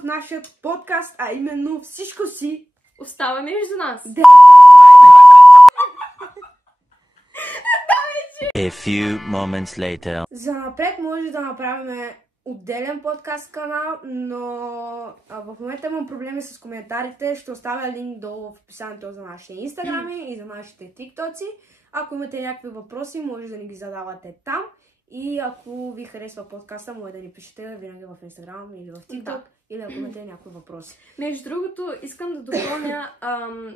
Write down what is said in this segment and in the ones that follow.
в нашия подкаст, а именно всичко си остава между нас. A few moments later. За напред може да направим отделен подкаст канал, но в момента имам проблеми с коментарите. Ще оставя линк долу в описанието за нашите инстаграми и за нашите тиктоци. Ако имате някакви въпроси, може да ни ги задавате там. И ако ви харесва подкаста, може да ни пишете винаги в Инстаграм или в TikTok, или ако имате някакви въпроси. Между другото, искам да допълня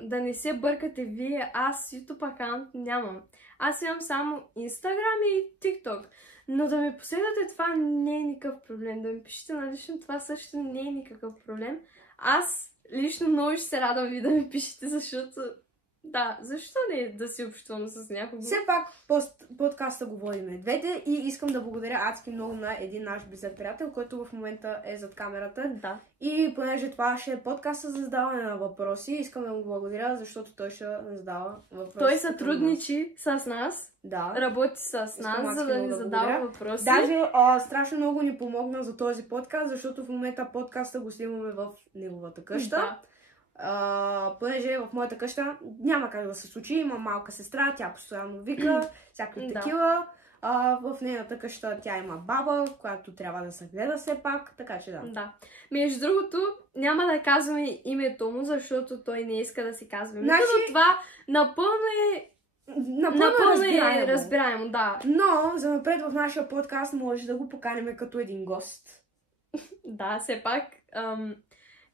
да не се бъркате вие, аз YouTube акаунт нямам. Аз имам само Instagram и TikTok. Но да ме последвате, това не е никакъв проблем. Да ми пишете на лично, това също не е никакъв проблем. Аз лично много ще се радвам ви да ми пишете, защото... Да, защо не да си общувам с някого? Все пак подкаста го водиме двете и искам да благодаря адски много на един наш близък приятел, който в момента е зад камерата. Да. И понеже това ще е подкаст за задаване на въпроси, искам да му благодаря, защото той ще задава въпроси. Той сътрудничи с нас, да. Работи с нас, за да ни задава въпроси. Даже страшно много ни помогна за този подкаст, защото в момента подкаста го снимаме в неговата къща. Да. Понеже в моята къща няма как да се случи, има малка сестра, тя постоянно вика, всякакви такива. В нейната къща тя има баба, която трябва да се гледа все пак, така че да. Да. Между другото, няма да казваме името му, защото той не иска да си казва името, но това напълно е разбираемо, да. Но, за напред в нашия подкаст може да го поканим като един гост. Да, все пак...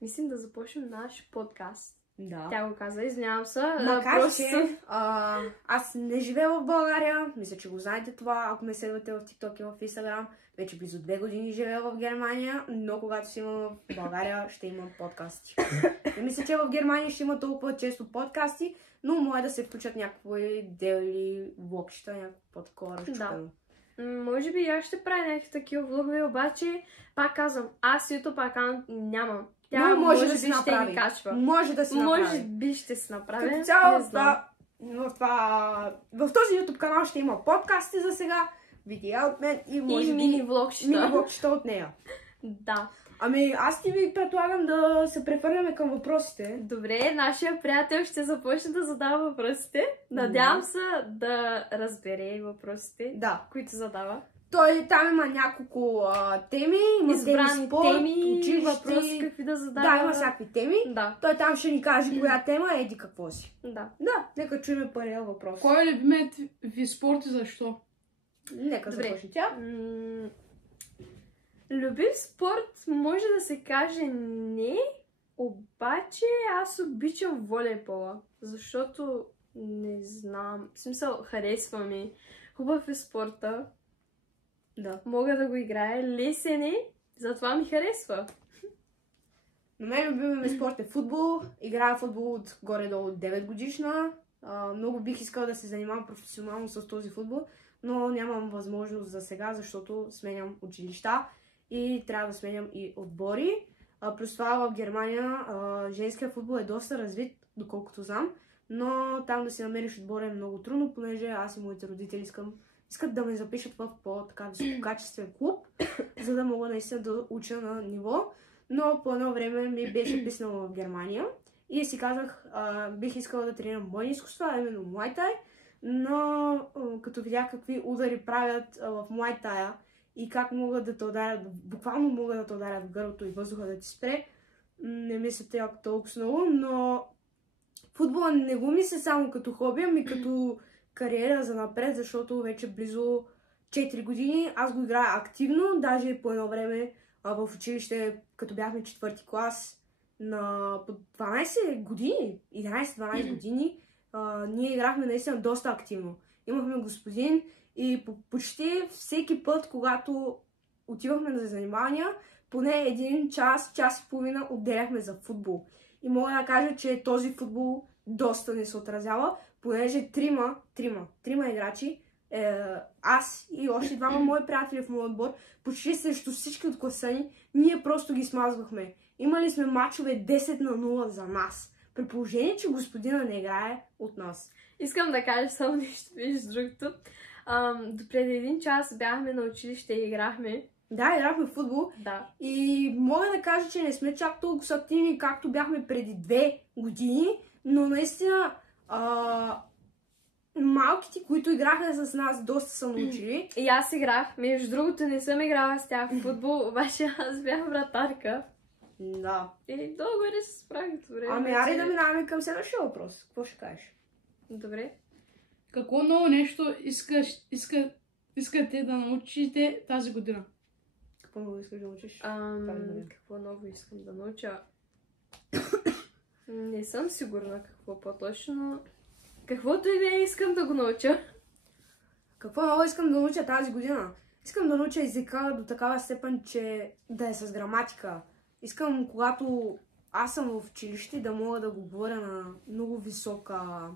Мислим да започнем наш подкаст. Да. Тя го каза, извинявам се. Макар че аз не живея в България, мисля, че го знаете това, ако ме следвате в TikTok и в Instagram. Вече близо 2 години живея в Германия, но когато си имам в България, ще имам подкасти. Не мисля, че в Германия ще има толкова често подкасти, но може да се включат някакви дели влогчета, някакво по-такова разчупено. Да. Може би аз ще правя някакви такива влогове, обаче пак казвам, аз YouTube акаунт нямам. Тя може да си направи. Може да си направи. Може би ще се направи. Като цяло в този YouTube канал ще има подкасти за сега, видеа от мен и може мини влогчета от нея. Да. Ами аз ти ви предлагам да се префърнем към въпросите. Добре, нашия приятел ще започне да задава въпросите. Надявам се да разбере въпросите, които задава. Той там има няколко теми, има избрани спорт, теми, училище, въпроси какви да задава. Да, има всякакви теми. Да. Той там ще ни каже коя тема е, еди какво си. Да. Да, нека чуем първия въпрос. Кой е любимият ви спорт и защо? Нека започне тя. Любим спорт може да се каже не, обаче аз обичам волейбола, защото не знам, в смисъл харесва ми, хубав е спорта. Да. Мога да го играя, лесен е, затова ми харесва. На мен любимият ми спорт е футбол. Играя футбол от горе-долу 9 годишна. Много бих искала да се занимавам професионално с този футбол, но нямам възможност за сега, защото сменям училища и трябва да сменям и отбори. Плюс това в Германия женския футбол е доста развит, доколкото знам, но там да си намериш отбор е много трудно, понеже аз и моите родители искат да ме запишат в по-висококачествен клуб, за да мога наистина да уча на ниво. Но по едно време ми беше писнало в Германия и си казах, бих искала да тренирам бойни изкуства, а именно Muay Thai, но като видях какви удари правят в Muay Thai и как могат да те ударят, буквално могат да те ударят в гърлото и въздуха да ти спре, не мисля толкова много, но футбола не го мисля само като хоби, ами като кариера за напред, защото вече близо 4 години аз го играя активно, даже по едно време в училище, като бяхме 4-ти клас, по 12 години, 11-12 години, ние играхме наистина доста активно. Имахме господин и почти всеки път, когато отивахме на занимания, поне 1 час, час и половина отделяхме за футбол. И мога да кажа, че този футбол доста не се отразява, понеже трима играчи, аз и още 2 мои приятели в моят отбор, почти срещу всички от класа ни, ние просто ги смазвахме. Имали сме мачове 10-0 за нас, при положение, че господина не играе от нас. Искам да кажа само нещо, между другото. Допреди 1 час бяхме на училище и играхме Да, играхме в футбол. Да. И мога да кажа, че не сме чак толкова активни, както бяхме преди 2 години, но наистина малките, които играха с нас, доста са научили. И аз играх. Между другото, не съм играла с тях в футбол, обаче аз бях вратарка. Да. И долу-горе се справих добре. Ами, аре да минаваме към следващия въпрос. Какво ще кажеш? Добре. Какво ново нещо искате да научите тази година? Какво много искаш да научиш? Какво ново искам да науча? Не съм сигурна какво по-точно. Каквото и да е, искам да го науча. Какво много искам да науча тази година? Искам да науча езика до такава степен, че да е с граматика. Искам, когато аз съм в училище, да мога да го говоря на много висока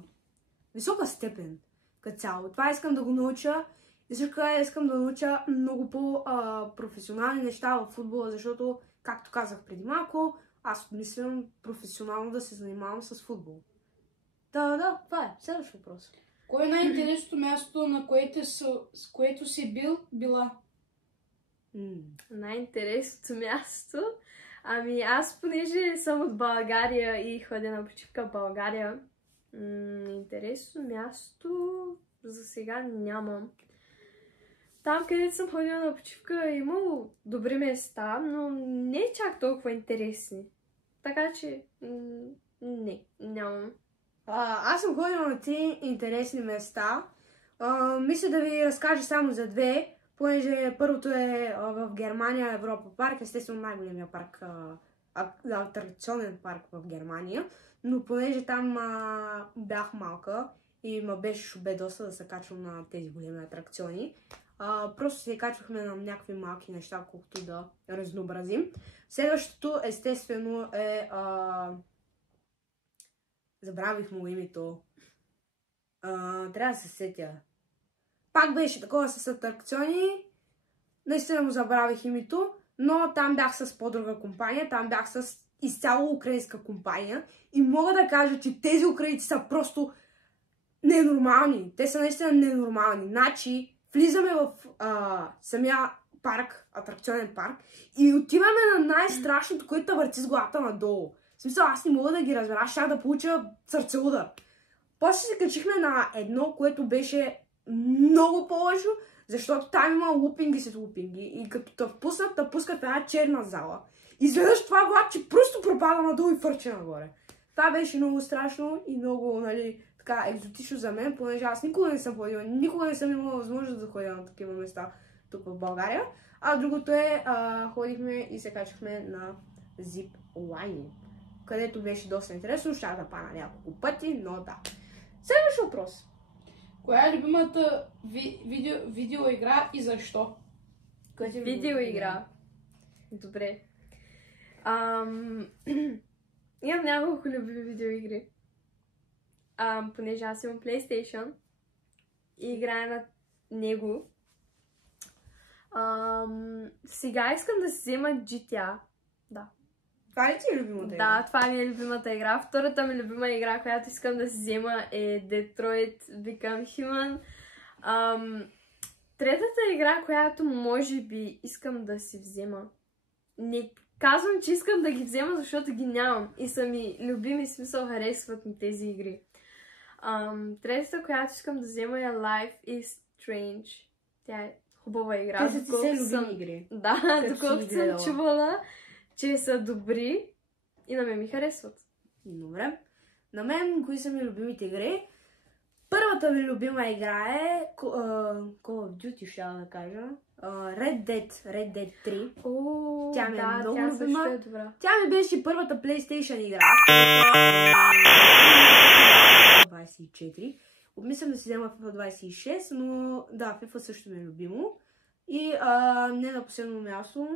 степен като цяло. Това искам да го науча. И също така искам да науча много по-професионални неща в футбола, защото, както казах преди малко, аз мислям професионално да се занимавам с футбол. Да, това е. Следващ въпрос. Кое е най-интересното място, на което си била? Най-интересното място? Ами аз, понеже съм от България и ходя на почивка в България, интересно място за сега нямам. Там, където съм ходила на почивка, е имало добри места, но не чак толкова интересни. Така че, нямам. Аз съм ходила на 3 интересни места. Мисля да ви разкажа само за 2, понеже първото е в Германия, Европа парк, естествено най-големия парк, атракционен парк в Германия, но понеже там бях малка и ме беше шубе доста да се качвам на тези големи атракциони, просто се качвахме на някакви малки неща, колкото да разнообразим. Следващото естествено е забравих му името. Трябва да се сетя. Пак беше такова с атракциони. Наистина му забравих името, но там бях с по-друга компания. Там бях с изцяло украинска компания. И мога да кажа, че тези украинци са просто ненормални. Те са наистина ненормални. Значи, влизаме в самия парк, атракционен парк, и отиваме на най-страшното, което върти с главата надолу. В смисъл, аз не мога да ги разбера, щях да получа сърцеудар. После се качихме на едно, което беше много по-лъжо, защото там има лупинги след лупинги. И като те пускат в една черна зала. И изведнъж това влакче просто пропада надолу и фърче нагоре. Това беше много страшно и много, нали, така екзотично за мен, понеже аз никога не съм ходила, никога не съм имала възможност да ходя на такива места тук в България. А другото е, ходихме и се качихме на Zip Line, където беше доста интересно, щях да пана няколко пъти, но да. Следващ въпрос. Коя е любимата видеоигра и защо? Видеоигра. Добре. Имам няколко любими видеоигри. Понеже аз имам PlayStation и играя на него. Сега искам да си взема GTA. Да. Това ли ти е любимата игра? Да, това ми е любимата игра. Втората ми любима игра, която искам да си взема, е Detroit Become Human. Третата игра, която може би искам да си взема. Не казвам, че искам да ги взема, защото ги нямам. И са ми любими, смисъл харесват ми тези игри. Третата, която искам да взема, е Life is Strange. Тя е хубава игра. Те са ти все любими игри. Да, доколкото съм чувала, че са добри и на мен ми харесват. Добре. На мен, кои са ми любимите игри? Първата ми любима игра е Call of Duty, ще да кажа. Red Dead 3. Тя ми е много любима. Е добра. Тя ми беше първата PlayStation игра. 24. Обмислям да си взема FIFA 26, но да, FIFA също ми е любимо. И не на последно място,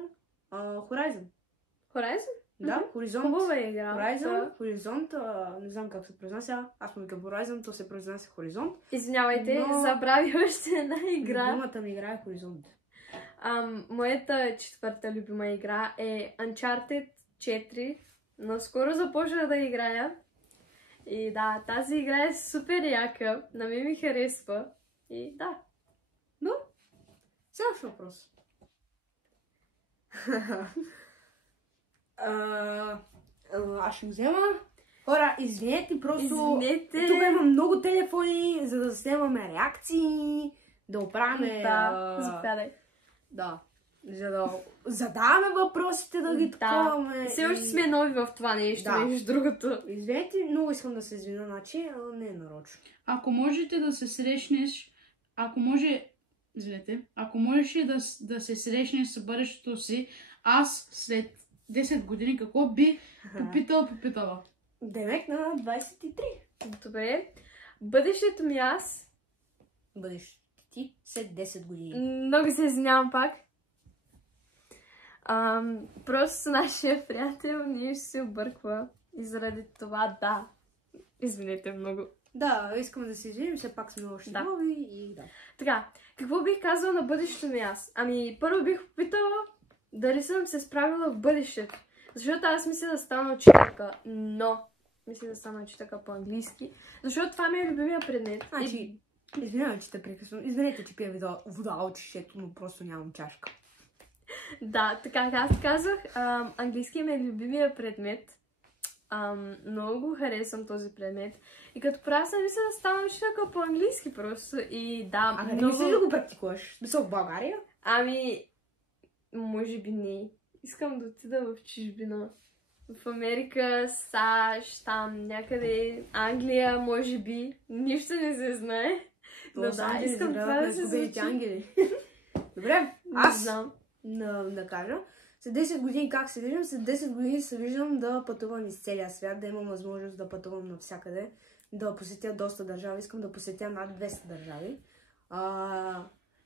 Horizon. Horizon? Да, Horizon. Хубава игра. Horizon, не знам как се произнася. Аз му викам Horizon, то се произнася Horizon. Извинявайте, забрави още една игра. Любимата ми игра е Horizon. Моята четвърта любима игра е Uncharted 4. Наскоро започна да играя. И да, тази игра е супер яка. На мен ми харесва. И да. Но, следващ въпрос. Аз ще го взема. Хора, извинете, просто Извинете. тук има много телефони, за да снимаме реакции, да оправяме... Да, заповядай. Да. За да задаваме въпросите, да ги таковаме. Все още сме нови в това нещо, между другото. Извинете, много искам да се извиня, значи, не е нарочно. Ако можете да се срещнеш, ако можеш да се срещнеш с бъдещето си, аз след 10 години какво би попитала? Демек на 23. Добре. Бъдещето ми аз. Бъдещето ти след 10 години. Много се извинявам пак. Просто с нашия приятел ние ще се обърква. И заради това да. Извинете много. Да, искаме да се извиним, все пак сме още нови и да. Така, какво бих казала на бъдещето ми аз? Ами, първо бих попитала дали съм се справила в бъдещето. Защото аз мисля да стана учителка, но мисля да стана учителка по-английски. Защото това ми е любимия предмет. Значи, извинявай, че те прекъсвам. Извинете, че пия вода от шишето, но просто нямам чашка. Да, така аз казах, английски ми е любимия предмет. Много го харесвам този предмет. И като правя съм мисля да стана учителка по-английски просто. И да, не мислиш да го практикуваш? Да са в България? Ами, може би не. Искам да отида в чужбина. В Америка, САЩ, там някъде, Англия, може би. Нищо не се знае. Но да, искам това да се случи. Ангели. Добре, аз да кажа. След 10 години как се виждам? След 10 години се виждам да пътувам из целия свят, да имам възможност да пътувам навсякъде, да посетя доста държави. Искам да посетя над 200 държави.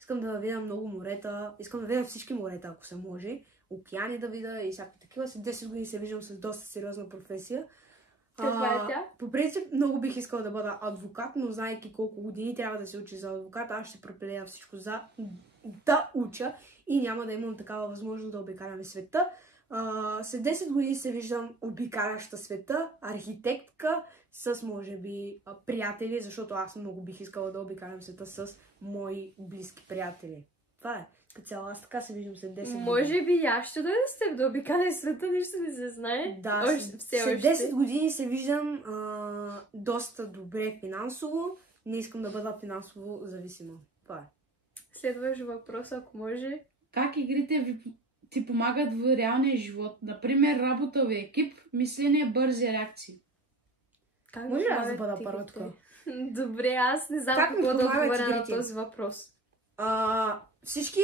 Искам да видя много морета. Искам да видя всички морета, ако се може. Океани да видя и всякакви такива. След 10 години се виждам с доста сериозна професия. Каква е тя? По принцип, много бих искала да бъда адвокат, но знаейки колко години трябва да се учи за адвокат, аз ще пропилея всичко за да уча и няма да имам такава възможност да обикаляме света. След 10 години се виждам обикаляща света, архитектка с, може би, приятели, защото аз много бих искала да обикалям света с мои близки приятели. Това е. Като цяло, аз така се виждам след 10 години. Може би аз ще дойда с теб да обикаля света, нищо не се знае. Да, след 10 години се виждам доста добре финансово. Не искам да бъда финансово зависима. Това е. Следващ въпрос, ако може. Как игрите ти помагат в реалния живот? Например, работа в екип, мислене, бързи реакции. Как може ли аз да бъда първа тук? Добре, аз не знам какво да отговоря на този въпрос. Всички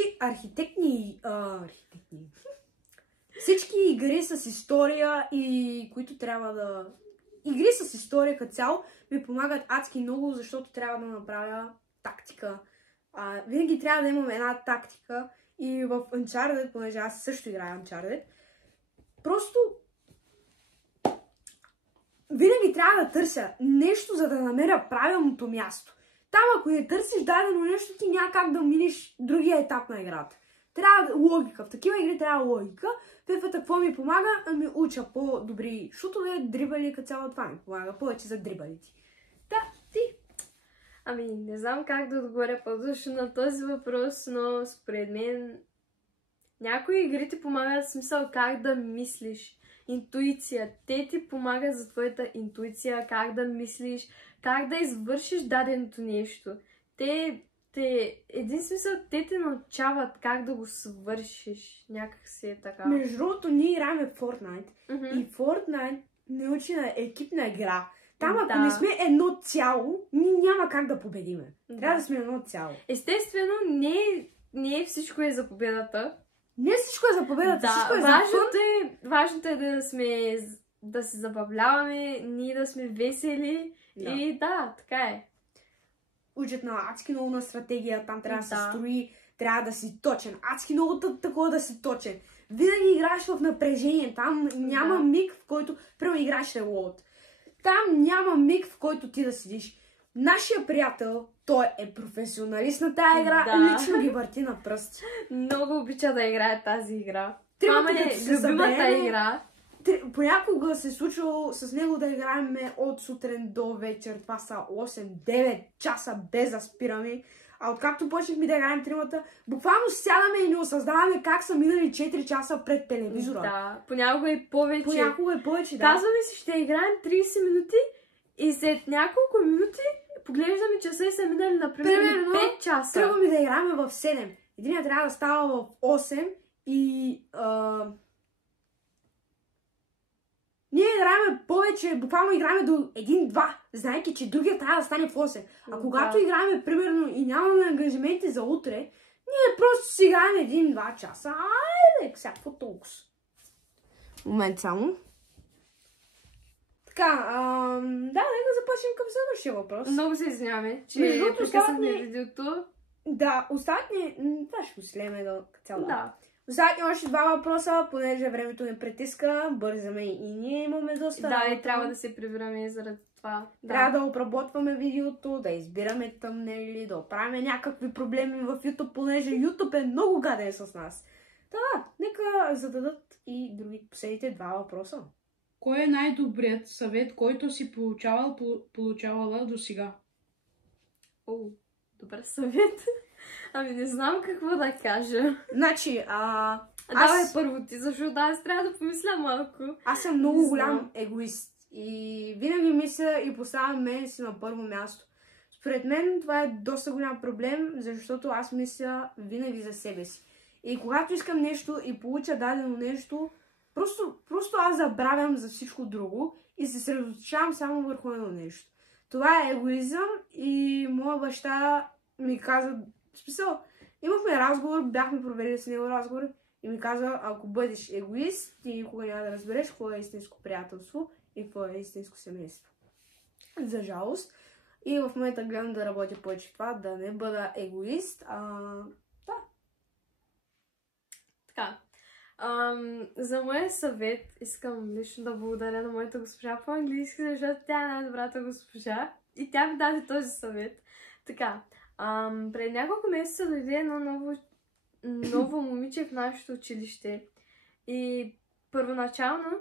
всички игри с история и които трябва да... Игри с история като цяло ми помагат адски много, защото трябва да направя тактика. Винаги трябва да имам една тактика и в Uncharted, понеже аз също играя Uncharted, просто винаги трябва да търся нещо, за да намеря правилното място. Там, ако не търсиш дадено нещо, ти няма как да минеш другия етап на играта. Трябва логика. В такива игри трябва логика. FIFA какво ми помага? Ами уча по-добри шутове, дрибали, като цяло това ми помага. Повече за дрибалите. Да, ти? Ами, не знам как да отговоря по-дължно на този въпрос, но според мен някои игри ти помагат в смисъл как да мислиш. Интуиция. Те ти помагат за твоята интуиция, как да мислиш, как да извършиш даденото нещо. Един смисъл, те те научават как да го свършиш. Някак си е така. Между другото, ние играем в Fortnite. И Fortnite не учи на екипна игра. Там, ако не сме едно цяло, ние няма как да победиме. Трябва да сме едно цяло. Естествено, не всичко е за победата. Не всичко е за победата, всичко е за фън. Важното е да се забавляваме, ние да сме весели. Да. И да, така е. Учат на адски много на стратегия, там трябва да се строи, трябва да си точен. Адски много такова да си точен. Винаги играеш в напрежение, там няма миг, в който преиграеш релоуд. Там няма миг, в който ти да седиш. Нашия приятел, той е професионалист на тази игра, лично ги върти на пръст. Много обича да играе тази игра. Това е любимата игра. Понякога се е случвало с него да играем от сутрин до вечер. Това са 8-9 часа без да спираме. А откакто почнахме да играем тримата, буквално сядаме и не осъзнаваме как са минали 4 часа пред телевизора. Да, понякога и повече. Понякога и повече, да. Казваме си, ще играем 30 минути и след няколко минути поглеждаме часа и са минали, например, 5 часа. Тръгваме да играем в 7. Единият трябва да става в 8 и... Ние играем повече, буквално играем до 1-2, знаейки, че другия трябва да стане в 8. А когато играем, примерно, и нямаме ангажименти за утре, ние просто си играем 1-2 часа. Айде, всякакво толкова. Момент само. Така, нека започнем към следващия въпрос. Много се извиняваме, че прекъснахме видеото. Да, остават ни... Това ще го слеме до цяла. Да. Остават ни още 2 въпроса, понеже времето не притиска, бързаме и ние имаме доста Да, работа. и трябва да се прибираме заради това. Трябва да обработваме видеото, да избираме тъмнели, да оправим някакви проблеми в YouTube, понеже YouTube е много гаден с нас. Да, нека зададат и други последните 2 въпроса. Кой е най-добрият съвет, който си получавала до сега? О, добър съвет. Ами не знам какво да кажа. Значи, Давай първо ти, защото аз трябва да помисля малко. Аз съм много голям егоист и винаги мисля и поставям мен си на първо място. Според мен това е доста голям проблем, защото аз мисля винаги за себе си. И когато искам нещо и получа дадено нещо, просто аз забравям за всичко друго и се съсредоточавам само върху едно нещо. Това е егоизъм и моя баща ми каза, в смисъл, имахме разговор, бяхме провели с него разговор и ми каза, ако бъдеш егоист, ти никога няма да разбереш какво е истинско приятелство и какво е истинско семейство. За жалост. И в момента гледам да работя повече това, да не бъда егоист. Да. Така. За моя съвет искам лично да благодаря на моята госпожа по английски, защото тя е най-добрата госпожа и тя ми даде този съвет. Така, пред няколко месеца дойде едно ново момиче в нашето училище и първоначално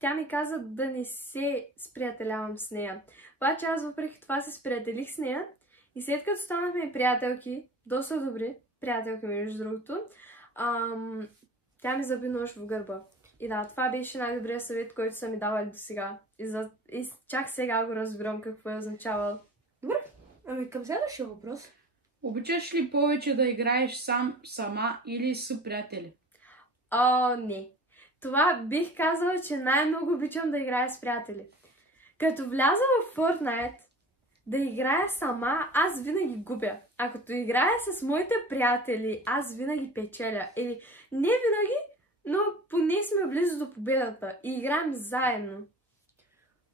тя ми каза да не се сприятелявам с нея. Обаче аз въпреки това се сприятелих с нея и след като станахме приятелки, доста добри приятелки между другото, тя ми заби нож в гърба. И да, това беше най-добрият съвет, който са ми давали до сега. И чак сега го разбирам какво е означавал. Добре, ами към следващия въпрос. Обичаш ли повече да играеш сама или с приятели? Не. Това бих казала, че най-много обичам да играя с приятели. Като вляза в Fortnite да играя сама, аз винаги губя. А като играя с моите приятели, аз винаги печеля. Или не винаги, но поне сме близо до победата и играем заедно.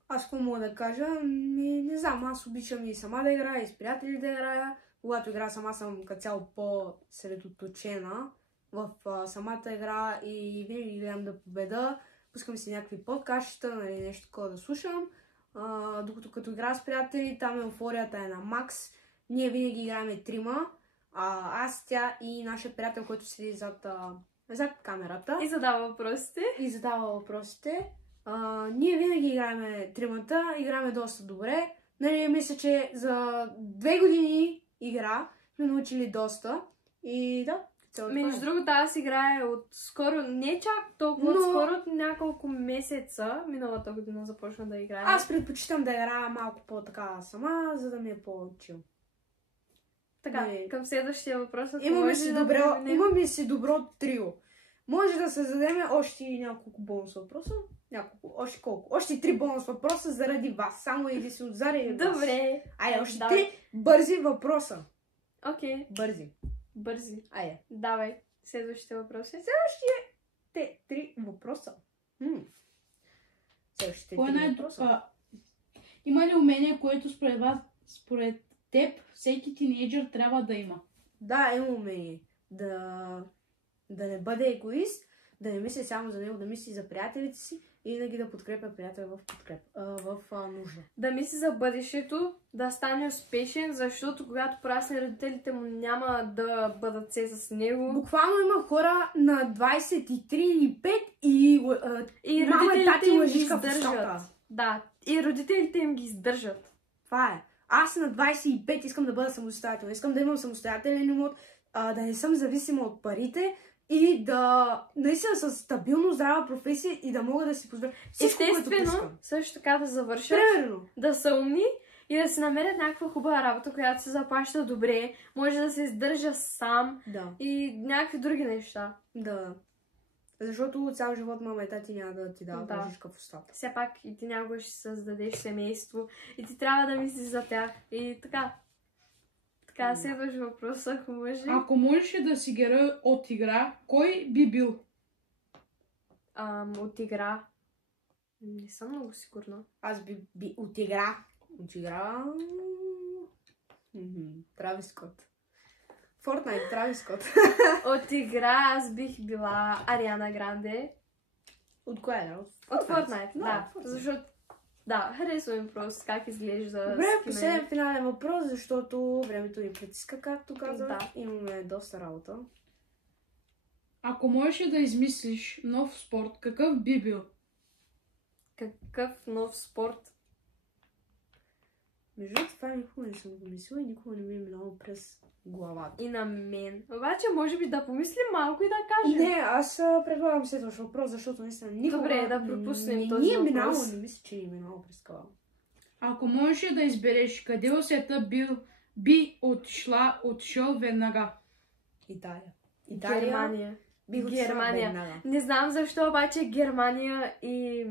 Аз какво мога да кажа? Не знам, аз обичам и сама да играя, и с приятели да играя. Когато играя сама съм като цяло по-средоточена в самата игра и винаги гледам да победа. Пускам си някакви подкастчета, нали, нещо такова да слушам. Докато като играя с приятели, там еуфорията е на макс. Ние винаги играем трима. Аз, тя и нашия приятел, който седи зад камерата. И задава въпросите. Ние винаги играем тримата, играем доста добре. Нали, мисля, че за 2 години игра сме научили доста. И да, между другото, аз играя от скоро, не чак толкова, скоро от няколко месеца, миналата година започна да играя. Аз предпочитам да играя малко по-така сама, за да ми е по-чил. Така, към следващия въпрос. Имаме си добро трио. Може да създадем още няколко бонус въпроса. Още колко? Още 3 бонус въпроса заради вас. Само единствено заради вас. Добре. Айде, още 3 бързи въпроса. Окей. Бързи. Айде. Давай. Следващите въпроси. Следващите 3 въпроса. Следващите 3 въпроса. Има ли умение, което според теб всеки тинейджър трябва да има? Да, има умение. Да не бъде егоист, да не мисли само за него, да мисли за приятелите си и винаги да подкрепя приятел в нужда. Да мисли за бъдещето, да стане успешен, защото когато порасне родителите му няма да бъдат се с него. Буквално има хора на 23 и 5 и мама и тати лъжичка в стопа. Да, и родителите им ги издържат. Това е. аз на 25 искам да бъда самостоятелна. Искам да имам самостоятелен имот, да не съм зависима от парите и да наистина с стабилно здрава професия и да мога да си позволя всичко, което искам. Естествено, също така да завършат, Примерно. да са умни и да си намерят някаква хубава работа, която се заплаща добре, може да се издържа сам Да. и някакви други неща. Да. Защото цял живот мама и тати няма да ти дават Да. лъжичка в устата. Все пак и ти някога ще създадеш семейство и ти трябва да мислиш за тях. И така. Така, следващ въпрос, ако може. Ако можеше да си герой от игра, кой би бил? От игра. Не съм много сигурна. Аз би от игра. От игра... Травис Скот. Fortnite, Травис Скот. От игра аз бих била Ариана Гранде. От коя е? От Fortnite, да. Fortnite. Защото, да, харесвам просто как изглежда. Добре, скина. последен финален въпрос, защото времето ни притиска, както казах. Да. Имаме доста работа. Ако можеше да измислиш нов спорт, какъв би бил? Какъв нов спорт? Между другото, това никога не съм го мислила и никога не ми е минало през главата. И на мен. Обаче, може би да помислим малко и да кажем. Не, аз предлагам следващ въпрос, защото наистина никога... Добре, да пропуснем не този ни е минало, въпрос. не мисля, че ни е минало през главата. Ако можеше да избереш къде в света би отишъл веднага? Италия. Германия. Бих отишла Германия. веднага. Не знам защо, обаче Германия и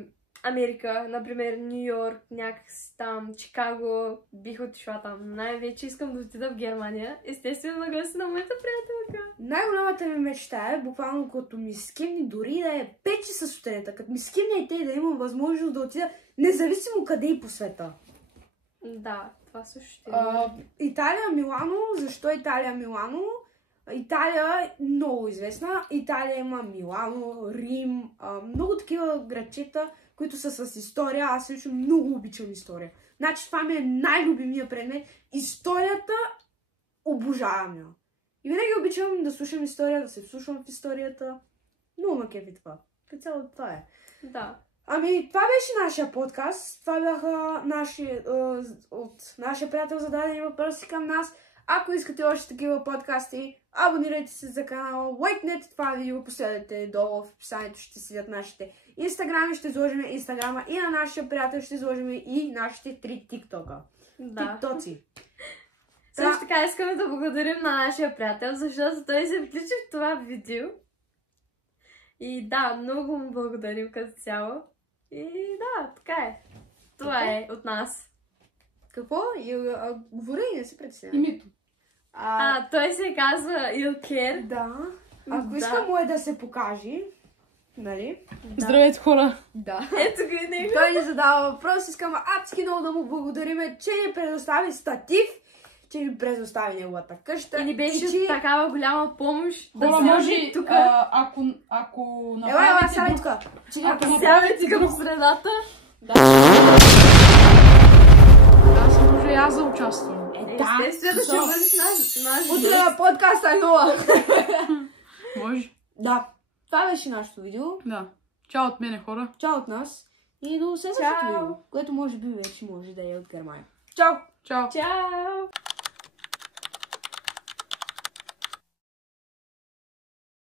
Америка, например Ню Йорк, някакси там, Чикаго, бих отишла там. Най-вече искам да отида в Германия. Естествено на гости на моята приятелка. Най-голямата ми мечта е, буквално като ми скимни, дори да е 5 часа сутринта, като ми скимне и те да имам възможност да отида независимо къде и по света. Да, това също ще е. Италия, Милано. Защо Италия, Милано? Италия е много известна. Италия има Милано, Рим, много такива градчета, които са с история. Аз лично много обичам история. Значи това ми е най-любимия предмет. Историята обожавам я. И винаги обичам да слушам история, да се вслушвам в историята. Много ме кефи това. Като цяло това е. Да. Ами, това беше нашия подкаст. Това бяха от нашия приятел зададени въпроси към нас. Ако искате още такива подкасти, абонирайте се за канала, лайкнете това видео, последете долу в описанието, ще седят нашите инстаграми, ще изложим инстаграма и на нашия приятел, ще изложим и нашите 3 тиктока. Да. Тиктоци. Също така искаме да благодарим на нашия приятел, защото той се включи в това видео. И да, много му благодарим като цяло. И да, така е. Това е от нас. Какво? Говори и не се представя. Името. Той се казва Илкер. Да. Ако Да. иска му е да се покаже, нали? Да. Здравейте, хора! Да. Ето го и него. Той ни задава въпрос. Искам адски много да му благодариме, че ни предостави статив, че ни предостави неговата къща. И ни беше че... такава голяма помощ. Хора, вземем може, тук. ако Ела, направите сядай друг... тук. Ако Сядайте направите тук друг... в средата. Аз може и аз да участвам. Естествено, ще бъдеш наш Утре гост. на подкаста е нова. Може? Да. Това беше нашето видео. Да. Чао от мене, хора. Чао от нас. И до следващото Чао. видео, което може би вече може да е от Германия. Чао! Чао. Чао!